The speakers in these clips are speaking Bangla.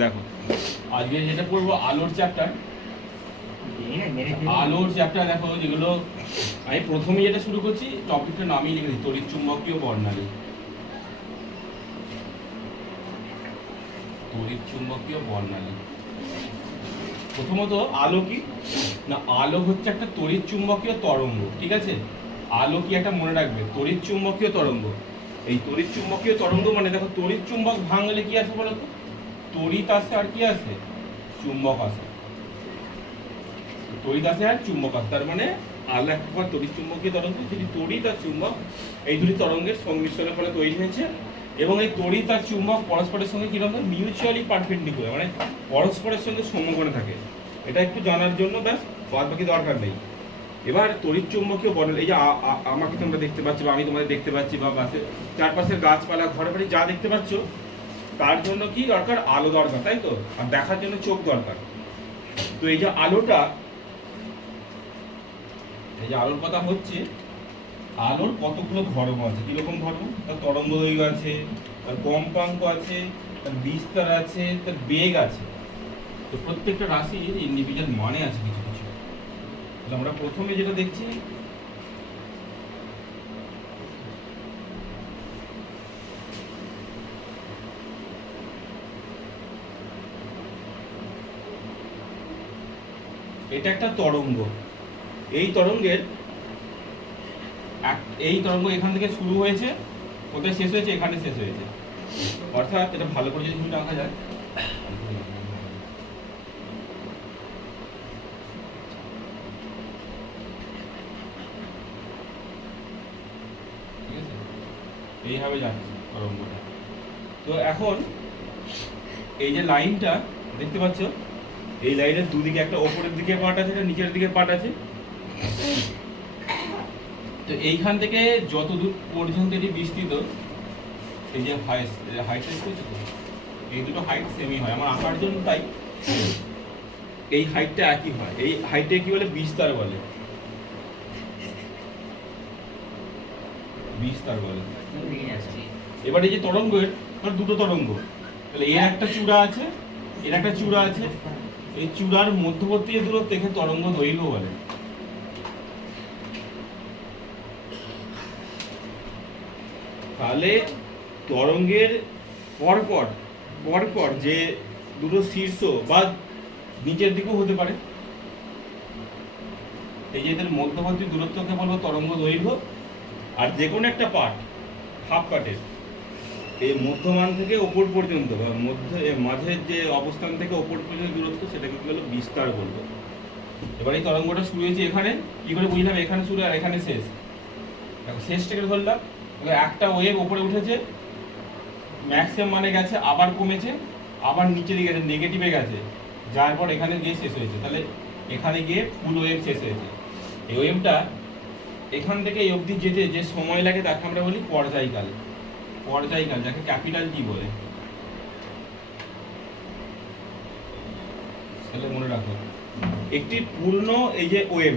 দেখো আজকে যেটা পড়বো আলোর চ্যাপ্টার। আলোর চ্যাপ্টার দেখো, যেগুলো আমি প্রথমে যেটা শুরু করছি টপিকটা নামই লিখেছি তড়িৎ চুম্বকীয় বর্ণালী। তড়িৎ চুম্বকীয় বর্ণালী। প্রথমত আলো কি না, আলো হচ্ছে একটা তড়িৎ চুম্বকীয় তরঙ্গ। ঠিক আছে, আলো কি একটা মনে রাখবে, তড়িৎ চুম্বকীয় তরঙ্গ। এই তড়িৎ চুম্বকীয় তরঙ্গ মানে দেখো, তড়িৎ চুম্বক ভাঙলে কি আছে বলো তো, তড়িৎ আসে আর কি আসে, চুম্বক আসে। তড়িৎ আসে আর চুম্বক আসে, তার মানে আলো একটা তড়িৎ চুম্বকীয় তরঙ্গ, যেটি তড়িৎ আর চুম্বক এই দুটি তরঙ্গের সংমিশ্রণের ফলে তৈরি হয়েছে। এবং এই তড়িৎ আর চুম্বক পরস্পরের সঙ্গে কিরকম মিউচুয়ালি পারপেন্ডিকুলার, মানে পরস্পরের সঙ্গে সমকোণে থাকে। এটা একটু জানার জন্য ব্যাস, বাদ বাকি দরকার নেই। এবার তড়িৎ চুম্বকীয় বর্ণালী, এই যে আমাকে তোমরা দেখতে পাচ্ছ বা আমি তোমাদের দেখতে পাচ্ছি, বা বাসের চারপাশের গাছপালা ঘরে বাড়ি যা দেখতে পাচ্ছ, তার জন্য কি দরকার, আলো দরকার, তাই তো? আর দেখার জন্য চোখ দরকার। তো এই যে আলোটা, এই যে আলোর কথা হচ্ছে, আলোর কতগুলো ধর্ম আছে। কিরকম ধর্ম? তার তরঙ্গ দৈর্ঘ্য আছে, তার কম্পাঙ্ক আছে, তার বিস্তার আছে, তার বেগ আছে। তো প্রত্যেকটা রাশির ইন্ডিভিজুয়াল মানে আছে কিছু কিছু। আমরা প্রথমে যেটা দেখছি, এটা একটা তরঙ্গ। এই তরঙ্গ এখান থেকে শুরু হয়েছে, কোথায় শেষ হয়েছে, এখানে শেষ হয়েছে। অর্থাৎ এটা ভালো করে যদি দেখা যায়, ঠিক আছে, এইভাবে যাচ্ছে তরঙ্গটা। তো এখন এই যে লাইনটা দেখতে পাচ্ছ, এই লাইনের দুদিকে একটা ওপরের দিকে পার্ট আছে, একটা নিচের দিকে পার্ট আছে। তো এইখান থেকে যত দূর পর্যন্ত এটি বিস্তৃত, এই যে হাইট এই দুটো হাইট সেমই হয়, আমার আঁকার জন্য তাই এই হাইটটা একই হয়। এই হাইটে কি বলে, বিস্তার বলে, বিস্তার বলে। এবার এই যে তরঙ্গের দুটো তরঙ্গ, তাহলে এর একটা চূড়া আছে, এর একটা চূড়া আছে, এই চূড়ার মধ্যবর্তী দূরত্ব থেকে তরঙ্গ দৈর্ঘ্য বলে। তাহলে তরঙ্গের পরপর যে দুটো শীর্ষ বা নিচের দিকেও হতে পারে, এই যে এদের মধ্যবর্তী দূরত্বকে বলবো তরঙ্গ দৈর্ঘ্য। আর যে কোনো একটা পার্ট, হাফ পার্টের এই মধ্যমান থেকে ওপর পর্যন্ত বা মাঝের যে অবস্থান থেকে ওপর পর্যন্ত দূরত্ব, সেটাকে কি বলবো, বিস্তার বলবো। এবার এই তরঙ্গটা শুরু হয়েছে এখানে, কি করে বুঝলাম এখানে শুরু আর এখানে শেষ? দেখো শেষটাকে ধরলাম, একটা ওয়েভ ওপরে উঠেছে, ম্যাক্সিমাম মানে গেছে, আবার কমেছে, আবার নিচে দিকে গেছে, নেগেটিভে গেছে, যার পর এখানে গিয়ে শেষ হয়েছে। তাহলে এখানে গিয়ে ফুল ওয়েভ শেষ হয়েছে। এই ওয়েভটা এখান থেকে এই অবধি যেতে যে সময় লাগে তাকে আমরা বলি পর্যায়কাল। পর্যায়কাল, যাকে ক্যাপিটাল টি বলে। তাহলে মনে রাখো, একটি পূর্ণ এই যে ওয়েভ,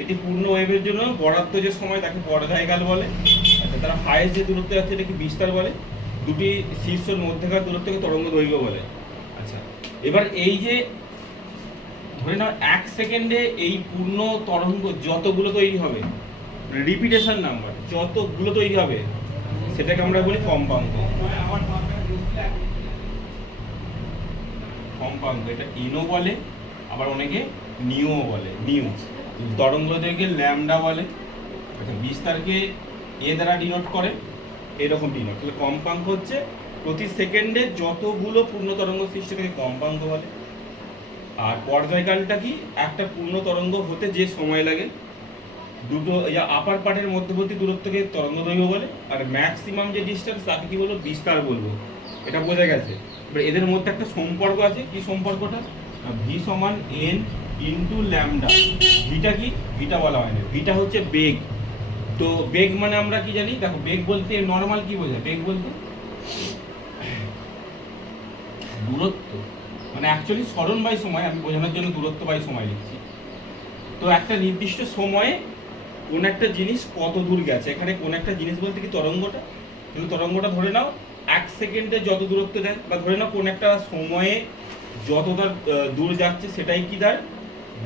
একটি পূর্ণ ওয়েভের জন্য বরাদ্দ যে সময় তাকে পর্যায়কাল বলে। আচ্ছা, তারা হাইয়েস্ট যে দূরত্ব আছে এটাকে বিস্তার বলে। দুটি শীর্ষের মধ্যেকার দূরত্বকে তরঙ্গ দৈর্ঘ্য বলে। আচ্ছা, এবার এই যে ধরে নাও 1 সেকেন্ডে এই পূর্ণ তরঙ্গ যতগুলো তৈরি হবে, রিপিটেশন নাম্বার যতগুলো তৈরি হবে, সেটাকে আমরা বলি কম্পাঙ্ক। কম্পাঙ্ক, এটা ইনো বলে, আবার অনেকে নিও বলে। নিউ তরঙ্গ দৈর্ঘ্যে ল্যামডা বলে। আচ্ছা, বিস্তারকে এ দ্বারা ডিনোট করে, এরকম ডিনোট। তাহলে কম্পাঙ্ক হচ্ছে প্রতি সেকেন্ডে যতগুলো পূর্ণ তরঙ্গ সৃষ্টি থেকে কম্পাঙ্ক বলে। আর পর্যায়কালটা কি, একটা পূর্ণ তরঙ্গ হতে যে সময় লাগে, দুটো আপার পার্টের মধ্যবর্তী দূরত্বকে তরঙ্গ দৈর্ঘ্য বলে। আর ম্যাক্সিমাম যে ডিস্টেন্স তাকে কি বলবো, বিস্তার বলবো। এটা বোঝা গেছে? এবার এদের মধ্যে একটা সম্পর্ক আছে, কি সম্পর্কটা, ভি সমান এন ইন্টু ল্যামডা। ভিটা কি, ভিটা বলা হয় না, ভিটা হচ্ছে বেগ। তো বেগ মানে আমরা কি জানি, দেখো বেগ বলতে নর্মাল কি বোঝায়, বেগ বলতে দূরত্ব, মানে অ্যাকচুয়ালি সরণ বাই সময়, আমি বোঝানোর জন্য দূরত্ব বাই সময় লিখছি। তো একটা নির্দিষ্ট সময়ে কোন একটা জিনিস কত দূর গেছে, এখানে কোন একটা জিনিস বলতে কি তরঙ্গটা, কিন্তু তরঙ্গটা ধরে নাও 1 সেকেন্ডে যত দূরত্ব দেয়, বা ধরে নাও কোন একটা সময়ে যতটা দূর যাচ্ছে সেটাই কি তার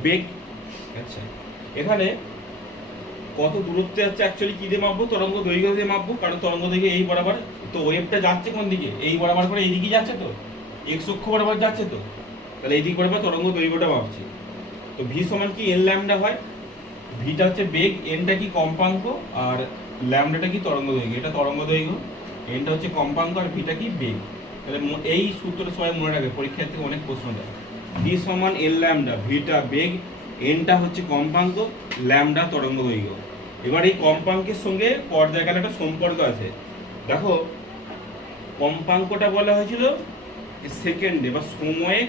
বেগ। আচ্ছা, এখানে কত দূরত্বে যাচ্ছে অ্যাকচুয়ালি কি দিয়ে মাপবো? তরঙ্গ দৈর্ঘ্য দিয়ে মাপবো, কারণ তরঙ্গ দৈর্ঘ্য এই বরাবর, তো ওয়েভটা যাচ্ছে কোন দিকে? এই বরাবর করে এই দিকেই যাচ্ছে, তো এক্স অক্ষ বরাবর যাচ্ছে, তো তাহলে এই দিক বরাবর তরঙ্গ দৈর্ঘ্যটা মাপছি। তো ভি সমান কি এন ল্যামডা হয়, ভিটা হচ্ছে বেগ, এনটা কি কম্পাঙ্ক, আর ল্যামডাটা কি তরঙ্গ দৈর্ঘ্য। এটা তরঙ্গ দৈর্ঘ্য, এনটা হচ্ছে কম্পাঙ্ক, আর ভিটা কি বেগ। তাহলে এই সূত্রটা সবাই মনে রাখবে, পরীক্ষার থেকে অনেক প্রশ্ন দেয়। ভি সমান এন ল্যামডা, ভিটা বেগ, এনটা হচ্ছে কম্পাঙ্ক, ল্যামডা তরঙ্গ দৈর্ঘ্য। এবার এই কম্পাঙ্কের সঙ্গে পর্যায়কালের একটা সম্পর্ক আছে। দেখো কম্পাঙ্কটা বলা হয়েছিল সেকেন্ডে বা সময়ে,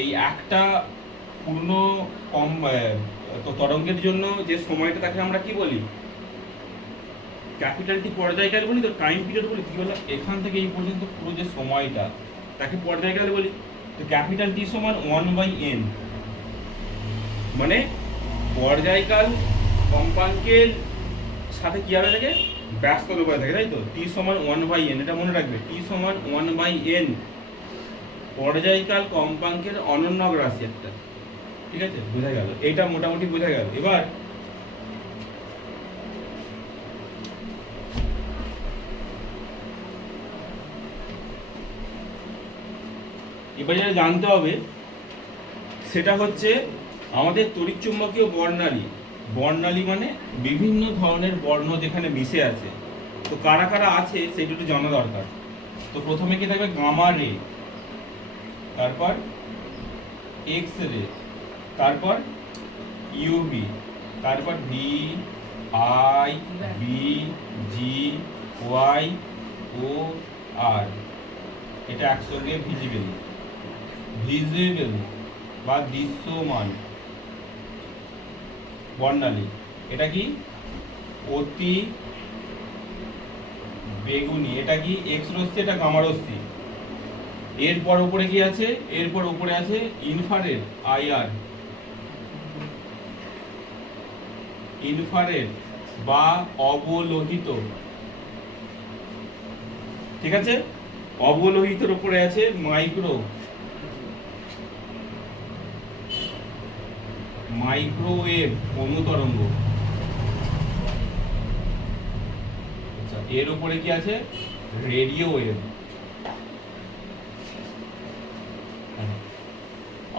এই একটা পূর্ণ তরঙ্গের জন্য যে সময়টা তাকে আমরা কি বলি? ক্যাপিটাল টি পর্যায়কাল বলি, তো টাইম পিরিয়ড বলি। কি বললাম? এখান থেকে এই পর্যন্ত পুরো যে সময়টা তাকে পর্যায়কাল বলি। তো ক্যাপিটাল টি সমান 1/n, মানে পর্যায়কাল কম্পাঙ্কের সাথে কি হবে থাকে? ব্যস্ততার উপরে থাকে, তাই তো? টি সমান 1/n, এটা মনে রাখবে, টি সমান 1/n পর্যায়কাল কম্পাঙ্কের অনন্যক রাশি একটা। ঠিক আছে, বোঝা গেল? এটা মোটামুটি বোঝা গেল। এবার যেটা জানতে হবে সেটা হচ্ছে আমাদের তড়িৎচুম্বকীয় বর্ণালী। বর্ণালী মানে বিভিন্ন ধরনের বর্ণ যেখানে মিশে আছে। তো কারা কারা আছে সেটা একটু জানা দরকার। তো প্রথমে কি থাকবে? গামা রে, তারপর এক্স রে, তারপর ইউভি, তারপর V, I, B, G, Y, O, R. এটা একসঙ্গে ভিজিবল, ভিজিবল বা দৃশ্যমান বর্ণালী। এটা কি? অতি বেগুনি, এটা কি? এক্স রশ্মি, এটা গামা রশ্মি। এরপর উপরে কি আছে? এরপর উপরে আছে ইনফ্রারেড, আইআর, ইনফ্রারেড বা অবলোহিত। ঠিক আছে, অবলোহিতের উপরে আছে মাইক্রো, মাইক্রোওয়েভ অনুতরঙ্গ। আচ্ছা, এর উপরে কি আছে? Radio wave.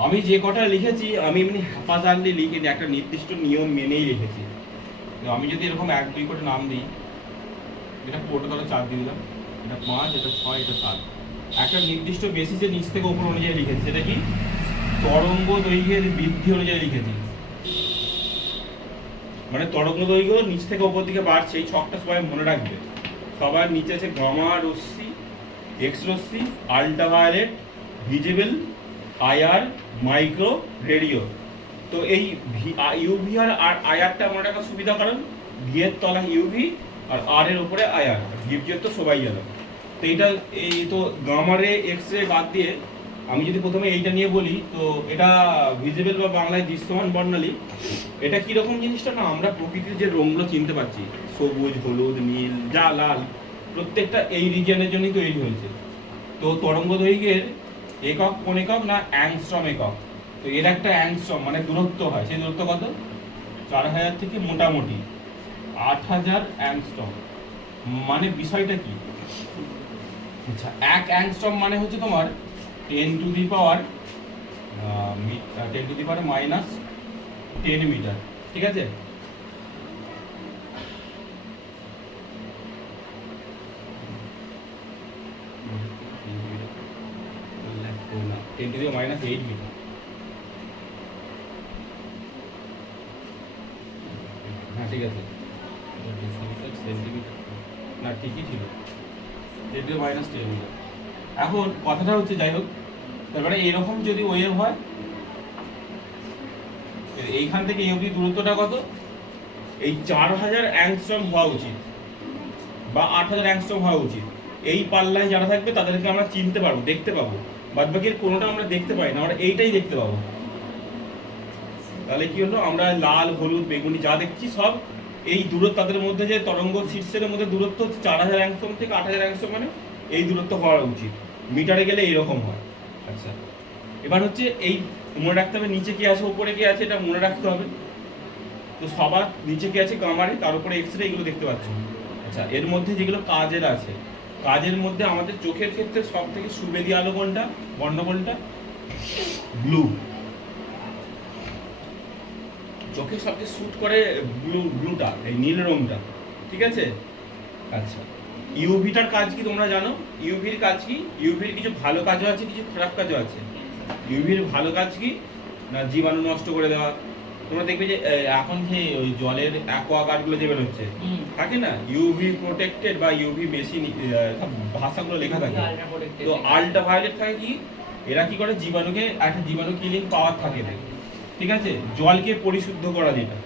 আমি যে কটা লিখেছি আমি এমনি হ্যাপাজার্লি লিখিনি, একটা নির্দিষ্ট নিয়ম মেনেই লিখেছি। আমি যদি এরকম 1-2 করে নাম দিই, এটা 4 ধরো 4 দিয়ে দিলাম, এটা 5, এটা 6, এটা 7, একটা নির্দিষ্ট বেসিসে নিচ থেকে উপর অনুযায়ী লিখেছি। সেটা কি? তরঙ্গ দৈর্ঘ্যের বৃদ্ধি অনুযায়ী লিখেছি। মানে তরঙ্গ দৈর্ঘ্য নিচ থেকে উপর দিকে বাড়ছে, এই ছকটা সবাই মনে রাখবে। সবার নিচে আছে গামা রশ্মি, এক্স রশ্মি, ultraviolet, visible, IR, micro, radio. তো এই ইউভি আর আইআরটা মনে রাখার সুবিধা, কারণ ভি এর তলায় ইউভি আর আর এর উপরে আইআর, ভিজিএর তো সবাই জানো। তো এইটা এই তো গামা রে, এক্স রে বাদ দিয়ে আমি যদি প্রথমে এইটা নিয়ে বলি, তো এটা ভিজিবল বা বাংলায় দৃশ্যমান বর্ণালী। এটা কিরকম জিনিসটা না, আমরা প্রকৃতির যে রঙগুলো চিনতে পারছি, সবুজ, হলুদ, নীল, যা লাল, প্রত্যেকটা এই রিজিয়নের জন্যই তৈরি হয়েছে। তো তরঙ্গ দৈর্ঘ্যের একক কোন একক? না, অ্যাংস্ট্রম একক। তো এর একটা অ্যাংস্ট্রম মানে দূরত্ব হয়, সেই দূরত্ব কত? 4000 থেকে মোটামুটি 8000 অ্যাংস্ট্রম। মানে বিষয়টা কি? আচ্ছা, 1 অ্যাংস্ট্রম মানে হচ্ছে তোমার 10 টু দি পাওয়ার -10 মিটার। ঠিক আছে, -8 মিটার। হ্যাঁ ঠিক আছে, সেন্টিমিটার না, ঠিকই ছিল, -10 মিটার। এখন কথাটা হচ্ছে, যাই হোক, তারপরে এরকম যদি ওয়েভ হয়, এইখান থেকে এই অবধি দূরত্বটা কত? এই 4000 অ্যাংস্ট্রম হওয়া উচিত বা 8000 অ্যাংস্ট্রম হওয়া উচিত। এই পাল্লায় যারা থাকবে তাদেরকে আমরা চিনতে পারবো, দেখতে পাবো। বাদ বাকির কোনোটা আমরা দেখতে পাই না, আমরা এইটাই দেখতে পাবো। তাহলে কি হলো? আমরা লাল, হলুদ, বেগুনি যা দেখছি সব এই দূরত্ব তাদের মধ্যে যে তরঙ্গ শীর্ষের মধ্যে দূরত্ব হচ্ছে 4000 অ্যাংস্ট্রোম থেকে 8000 অ্যাংস্ট্রোম, মানে এই দূরত্ব হওয়া উচিত। মিটারে গেলে এইরকম হয়। আচ্ছা, এবার হচ্ছে এই মনে রাখতে হবে নিচে কি আছে উপরে কি আছে, এটা মনে রাখতে হবে। তো সবার নিচে কি আছে গামারে, তার উপরে এক্সরে, এগুলো দেখতে পাচ্ছ। আচ্ছা, এর মধ্যে যেগুলো কাজের আছে, কাজের মধ্যে আমাদের চোখের ক্ষেত্রে সব থেকে সুবেদী আলো কোনটা, বর্ণবলটা ব্লু। চোখে সবচেয়ে স্যুট করে ব্লুটা, এই নীল রংটা, ঠিক আছে। আচ্ছা, ইউভিটার কাজ কি তোমরা জানো? ইউভির কাজ কি? ইউভির কিছু ভালো কাজও আছে, কিছু খারাপ কাজও আছে। ইউভির ভালো কাজ কি না, জীবাণু নষ্ট করে দেওয়া। তোমরা দেখবে যে এখন যে ওই জলের অ্যাকোয়াগার্ডগুলো যে বেরোচ্ছে থাকে না, ইউভি প্রোটেক্টেড বা ইউভি বেশি, ভাষাগুলো লেখা থাকে। তো আল্ট্রা ভায়োলেট থাকে কি, এরা কি করে জীবাণুকে, একটা জীবাণু কিলিং পাওয়ার থাকে এদের, ঠিক আছে, জলকে পরিশুদ্ধ করা যেটা,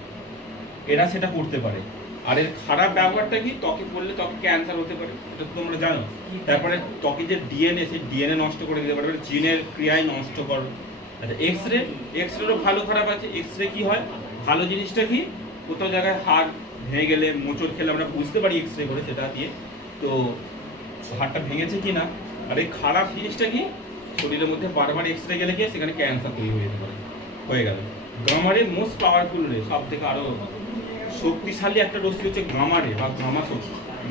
এরা সেটা করতে পারে। আর এর খারাপ ব্যবহারটা কি, ত্বকে পড়লে ত্বকে ক্যান্সার হতে পারে, এটা তোমরা জানো। তারপরে ত্বকে যে ডিএনএ, সেই ডিএনএ নষ্ট করে দিতে পারে, জিনের ক্রিয়ায় নষ্ট করো। আচ্ছা, এক্সরে, এক্সরেরও ভালো খারাপ আছে। এক্সরে কি হয়, ভালো জিনিসটা কি, কোথাও জায়গায় হাড় ভেঙে গেলে, মোচড় খেলে আমরা বুঝতে পারি এক্সরে করে সেটা দিয়ে, তো হাড়টা ভেঙেছে কি না। আর এই খারাপ জিনিসটা কি, শরীরের মধ্যে বারবার এক্সরে গেলে গিয়ে সেখানে ক্যান্সার তৈরি হয়ে যেতে পারে। হয়ে গেল গামারে মোস্ট পাওয়ারফুল রে, সব থেকে আরো শক্তিশালী একটা রশ্মি হচ্ছে গামারে বা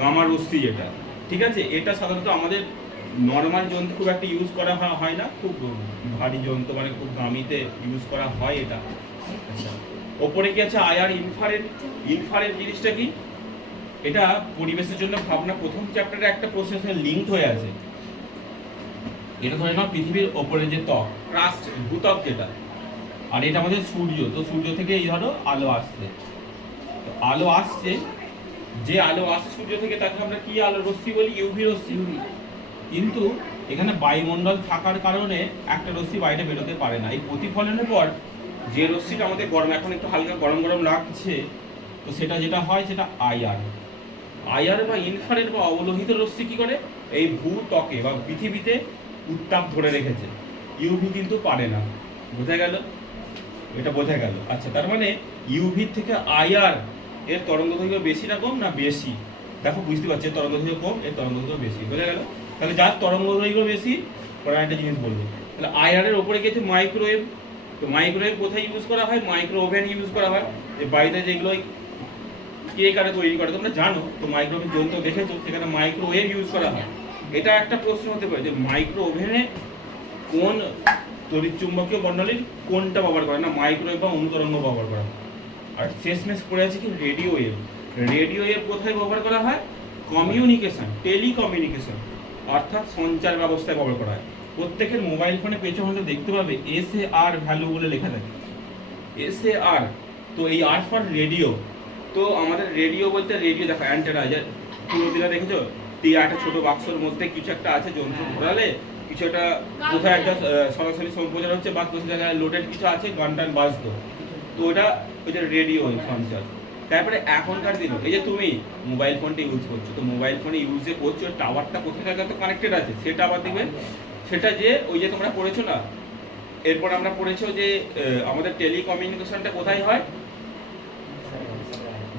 গামা রশ্মি, এটা ঠিক আছে। এটা সাধারণত আমাদের নর্মাল যন্ত্র খুব একটা ইউজ করা হয় না, খুব ভারী যন্ত্র মানে খুব দামিতে ইউজ করা হয় এটা। আচ্ছা, ওপরে কি আছে আইআর ইনফ্রারেড। ইনফ্রারেড জিনিসটা কি, এটা পরিবেশের জন্য ভাবনা, প্রথম চ্যাপ্টারে একটা প্রশ্নের সঙ্গে লিঙ্ক হয়ে আছে। এটা ধরে নাও পৃথিবীর ওপরে যে ত্বক, ক্রাস্ট, ভূত্বক যেটা, আর এটা আমাদের সূর্য। তো সূর্য থেকে এই ধরো আলো আসছে, আলো আসছে, যে আলো আসছে সূর্য থেকে তাকে আমরা কি আলো রশ্মি বলি, ইউভি রশ্মি। কিন্তু এখানে বায়ুমণ্ডল থাকার কারণে একটা রশ্মি বাইরে বেরোতে পারে না। এই প্রতিফলনের পর যে রশ্মিটা আমাদের গরম, এখন একটু হালকা গরম গরম লাগছে, তো সেটা যেটা হয় সেটা আইআর। আইআর বা ইনফ্রারেড বা অবলোহিত রশ্মি কি করে, এই ভূত্বকে বা পৃথিবীতে উত্তাপ ধরে রেখেছে। ইউভি কিন্তু পারে না। বোঝা গেল? এটা বোঝা গেল। আচ্ছা, তার মানে ইউভির থেকে আইআর এর তরঙ্গদৈর্ঘ্য বেশি না কম, না বেশি? দেখো বুঝতে পারছি, এর তরঙ্গদৈর্ঘ্য কম, এর তরঙ্গদৈর্ঘ্য বেশি। বোঝা গেল? তাহলে যার তরঙ্গদৈর্ঘ্য বেশি, পরে একটা জিনিস বলবো। তাহলে আইআর এর উপরে গেছে মাইক্রোওয়েভ। তো মাইক্রোওয়েভ কোথায় ইউজ করা হয়? মাইক্রো ওভেন ইউজ করা হয়, যে বাড়িতে যেগুলো কেক আরে তৈরি করে তোমরা জানো, তো মাইক্রোওয়েভ যন্ত্র দেখেছো, সেখানে মাইক্রোওয়েভ ইউজ করা হয়। এটা একটা প্রশ্ন হতে পারে যে মাইক্রো ওভেনে কোন তড়িৎচুম্বকীয় বর্ণালীর কোনটা ব্যবহার করে, না মাইক্রোওয়েভ বা অনুতরঙ্গ ব্যবহার করা হয়। আর শেষমেশ পড়ে আছে কি রেডিও ওয়েভ। রেডিও ওয়েভ কোথায় ব্যবহার করা হয়? কমিউনিকেশন, টেলিকমিউনিকেশন, অর্থাৎ সঞ্চার ব্যবস্থায় ব্যবহার করা হয়। প্রত্যেকের মোবাইল ফোনে পেছনে দেখতে পাবে SAR ভ্যালু বলে লেখা থাকে, SAR। তো এই আর ফর রেডিও। তো আমাদের রেডিও বলতে রেডিও দেখা অ্যান্টেনা, যে পুরোদিনা দেখেছো, একটা ছোট বাক্সর মধ্যে কিছু একটা আছে, যন্ত্র ঘোরালে কিছু একটা কোথায় একটা সরাসরি সম্প্রচার হচ্ছে, বা কিছু জায়গায় লোডেড কিছু আছে, গান টান বাজতো, তো ওটা ওই যে রেডিও সঞ্চার। তারপরে এখনকার দিনে এই যে তুমি মোবাইল ফোনটা ইউজ করছো, তো মোবাইল ফোনে ইউজে করছো, টাওয়ারটা কোথায় জায়গায় তো কানেক্টেড আছে, সেটা আবার দেখবেন সেটা যে ওই যে তোমরা পড়েছো না, এরপর আমরা পড়েছো যে আমাদের টেলিকমিউনিকেশনটা কোথায় হয়,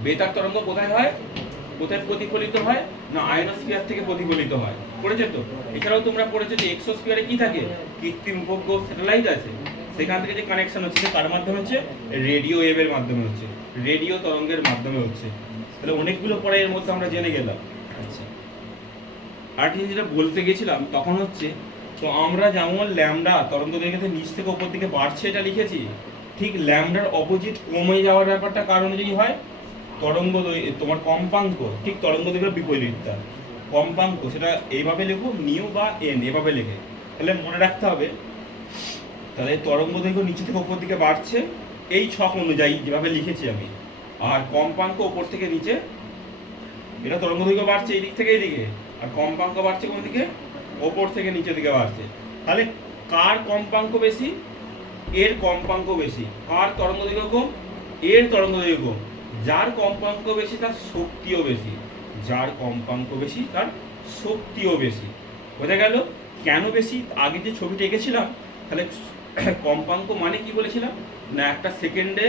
বেতার তরঙ্গ কোথায় হয়, কোথায় প্রতিফলিত হয়, না আয়নোস্ফিয়ার থেকে প্রতিফলিত হয়, পড়েছো তো। এছাড়াও তোমরা পড়েছো যে এক্সোস্ফিয়ারে কি থাকে, কৃত্রিম উপগ্রহ স্যাটেলাইট আছে, সেখান থেকে যে কানেকশন হচ্ছে তার মাধ্যমে হচ্ছে রেডিও ওয়েভের মাধ্যমে হচ্ছে, রেডিও তরঙ্গের মাধ্যমে হচ্ছে। তাহলে অনেকগুলো পরে এর মধ্যে আমরা জেনে গেলাম। আচ্ছা, আর কি যেটা বলতে গেছিলাম তখন হচ্ছে, তো আমরা যেমন ল্যামডা তরঙ্গ দৈর্ঘ্যের নিচ থেকে উপর দিকে বাড়ছে এটা লিখেছি, ঠিক ল্যামডার অপোজিট কমে যাওয়ার ব্যাপারটা কারণ যদি হয় তরঙ্গ তোমার কম্পাঙ্ক, ঠিক তরঙ্গ দৈর্ঘ্যের বিপরীতটা কম্পাঙ্ক, সেটা এইভাবে লিখো নিউ বা এন, এভাবে লেখে। তাহলে মনে রাখতে হবে, তাহলে তরঙ্গ দৈর্ঘ্য নিচে থেকে উপর দিকে বাড়ছে এই ছক অনুযায়ী যেভাবে লিখেছি আমি, আর কম্পাঙ্ক উপর থেকে নিচে, এটা তরঙ্গ দৈর্ঘ্য বাড়ছে এই দিক থেকে এই দিকে, আর কম্পাঙ্ক বাড়ছে কোন দিকে, ওপর থেকে নিচের দিকে বাড়ছে। তাহলে কার কম্পাঙ্ক বেশি? এর কম্পাঙ্ক বেশি। কার তরঙ্গ দৈর্ঘ্য কম? এর তরঙ্গ দৈর্ঘ্য কম। যার কম্পাঙ্ক বেশি তার শক্তিও বেশি, যার কম্পাঙ্ক বেশি তার শক্তিও বেশি। বোঝা গেল কেন বেশি? আগে যে ছবিটা এঁকেছিলাম, তাহলে কম্পাঙ্ক মানে কি বলেছিলাম, না একটা সেকেন্ডে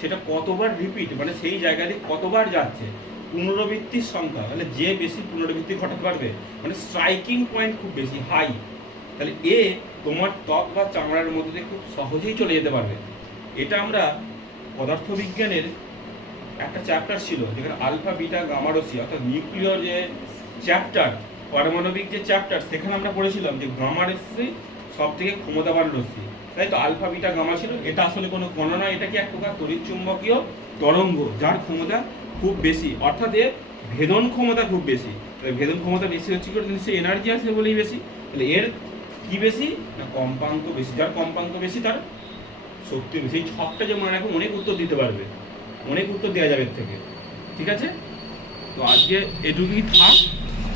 সেটা কতবার রিপিট, মানে সেই জায়গাতে কতবার যাচ্ছে, পুনরাবৃত্তির সংখ্যা, তাহলে যে বেশি পুনরাবৃত্তি ঘটাতে পারবে, মানে স্ট্রাইকিং পয়েন্ট খুব বেশি হাই, তাহলে এ তোমার ত্বক বা চামড়ার মধ্যে দিয়ে খুব সহজেই চলে যেতে পারবে। এটা আমরা পদার্থবিজ্ঞানের একটা চ্যাপ্টার ছিল যেখানে আলফা বিটা গামা রশ্মি অর্থাৎ নিউক্লিয়ার যে চ্যাপ্টার, পারমাণবিক যে চ্যাপ্টার, সেখানে আমরা পড়েছিলাম যে গামা রশ্মি সব থেকে ক্ষমতাবান রশ্মি, তাই তো আলফা বিটা গামা ছিল। এটা আসলে কোনো কণা নয়, এটা কি এক প্রকার তড়িৎচুম্বকীয় তরঙ্গ যার ক্ষমতা খুব বেশি, অর্থাৎ এর ভেদন ক্ষমতা খুব বেশি। তাহলে ভেদন ক্ষমতা বেশি হচ্ছে কি, সে এনার্জি আছে বলেই বেশি। তাহলে এর কি বেশি না কম্পাঙ্ক বেশি, যার কম্পাঙ্ক বেশি তার শক্তি বেশি। এই ছকটা যে মনে রাখো, অনেক উত্তর দিতে পারবে, অনেক উত্তর দেওয়া যাবে এর থেকে। ঠিক আছে, তো আজকে এটুকুই থাক।